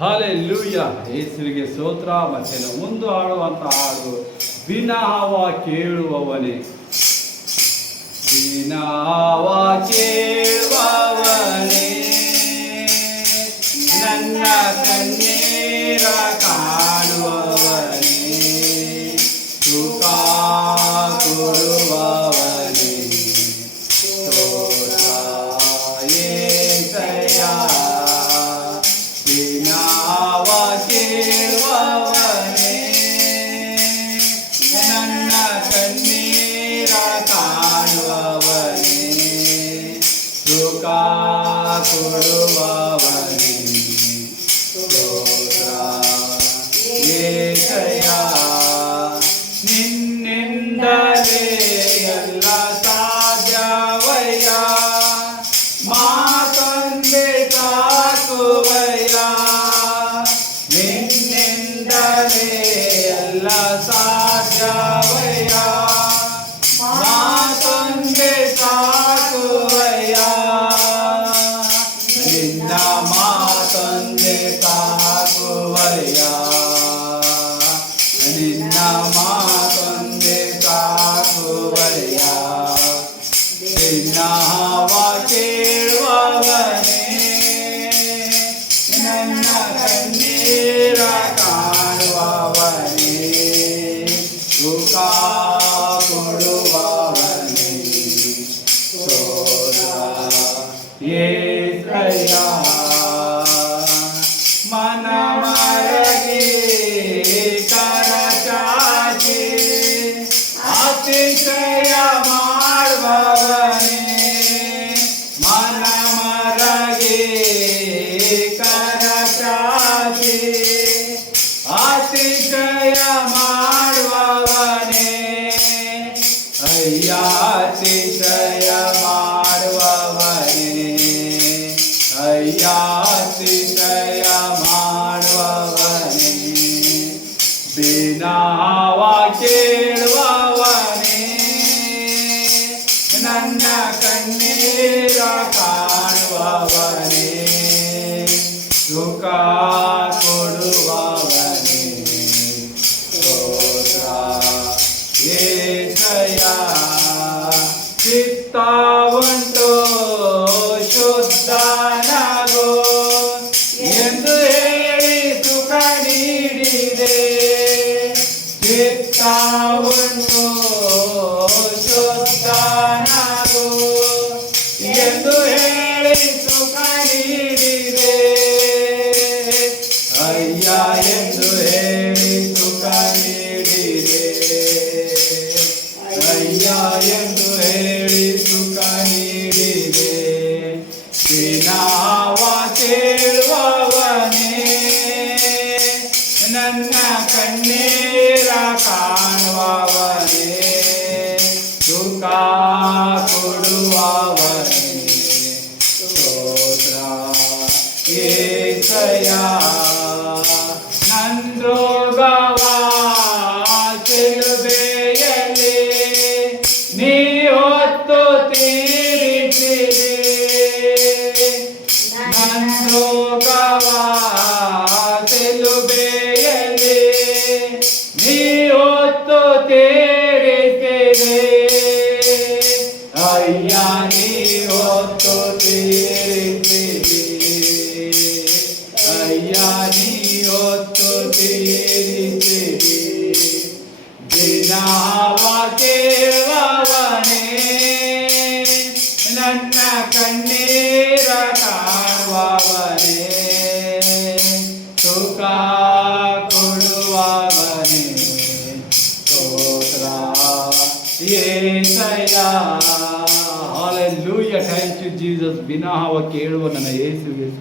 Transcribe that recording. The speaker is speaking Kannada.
ಹಲ್ಲೆಲೂಯಾ. ಯೇಸುವಿಗೆ ಸ್ತೋತ್ರ. ಮತ್ತೆ ನಾವು ಮುಂದೆ ಹಾಡುವಂತ ಹಾಡು, ವಿನಃವ ಕೇಳುವವನೇ, ವಿನಃವ ಕೇಳುವವನೇ, ನನ್ನ ಕಣ್ಣೀರ ಕಾಣುವವನೇ, ಸುಖ ಕೊಡುವವನೇ, ಸ್ತೋತ್ರ ಯೇಸಯ್ಯ. ವಿನಃವ ಕೇಳುವವನೇ, ನನ್ನ ಕಣ್ಣೀರ ಕಾಣುವವನೇ, ಸುಖ ಕೊಡುವವನೇ, ಸ್ತೋತ್ರ ಯೇಸಯ್ಯ. ನಿನ್ನಿಂದಲೇ ಎಲ್ಲ ಸಾಧ್ಯವಯ್ಯ, ಮಾತೊಂದೇ ಸಾಕುವಯ್ಯ. ನಿನ್ನಿಂದಲೇ ಎಲ್ಲ ಸಾಧ್ಯವಯ್ಯ, ಮಾತೊಂದೇ ಸಾಕುವಯ್ಯ. ನಿನ್ನ ಮಾತೊಂದೇ ಸಾಕುವಯ್ಯ, ನಿನ್ನ ಮಾತೊಂದೇ ಸಾಕುವಯ್ಯ. ವಿನಃವ ಕೇಳುವವನೇ, ನನ್ನ ಕಣ್ಣೀರ ಕಾಣುವವನೇ, ಸುಖ ಕೊಡುವವನೇ, ಸ್ತೋತ್ರ ಯೇಸಯ್ಯ. ಮನ ಮರಗಿ ಕರಚಾಚಿ ಅತಿಶಯ ಮಾಡುವವನೇ, ಮನ ಮರಗಿ ಕರಚಾಚಿ ಅತಿಶಯ ಮಾಡುವವನೇ, ಅಯ್ಯ ಅತಿಶಯ ಮಾಡುವವನೇ, ಅಯ್ಯ ಅತಿಶಯ ಮಾಡುವವನೇ. ವಿನಃವ ಕೇಳುವವನೇ, ನನ್ನ ಕಣ್ಣೀರ ಕಾಣುವವನೇ, ಸುಖ ಕೊಡುವವನೇ, ಸ್ತೋತ್ರ ಯೇಸಯ್ಯ. ಚಿತ್ತ ಉಂಟು ಶುದ್ಧನಾಗೋ ಎಂದು ಹೇಳಿ ಸುಖ ನೀಡಿದೆ. ಚಿತ್ತ ಉಂಟು ಶುದ್ಧನಾಗೋ ಎಂದು ಹೇಳಿ ಸುಖ ನೀಡಿದೆ. ಅಯ್ಯ ಎಂದು ಹೇಳಿ ಸುಖ ನೀಡಿದೆ, ಅಯ್ಯ ಎಂದು ಹೇಳಿ ಸುಖ ನೀಡಿದೆ. ವಿನಃವ ಕೇಳುವವನೇ, ನನ್ನ ಕಣ್ಣೀರ ಕಾಣುವವನೇ, ಸುಖ ಕೊಡುವವನೇ, ಸ್ತೋತ್ರ ಯೇಸಯ್ಯ. ನಂದ್ರೋಗವ ಶಿಲುಬೆಯಲ್ಲಿ ನೀ ಹೊತ್ತು ತೀರಿಸಿದೆ. ನಂದ್ರೋಗವ ಶಿಲುಬೆಯಲ್ಲಿ ನೀ ಹೊತ್ತು ತೀರಿಸಿದೆ. ಅಯ್ಯ ನೀ ಹೊತ್ತು ತೀರಿಸಿದೆ, ಅಯ್ಯ ನೀ ಹೊತ್ತು ತೀರಿಸಿದೆ. ವಿನಃವ ಕೇಳುವವನೇ, ನನ್ನ ಕಣ್ಣೀರ ಕಾಣುವವನೇ, ಸುಖ ಕೊಡುವವನೇ, ಸ್ತೋತ್ರ ಯೇಸಯ್ಯ. ಹಲ್ಲೆಲೂಯಾ. Thank you Jesus. ವಿನಃವ ಕೇಳುವ ನನ್ನ ಯೇಸುವಿಗೆ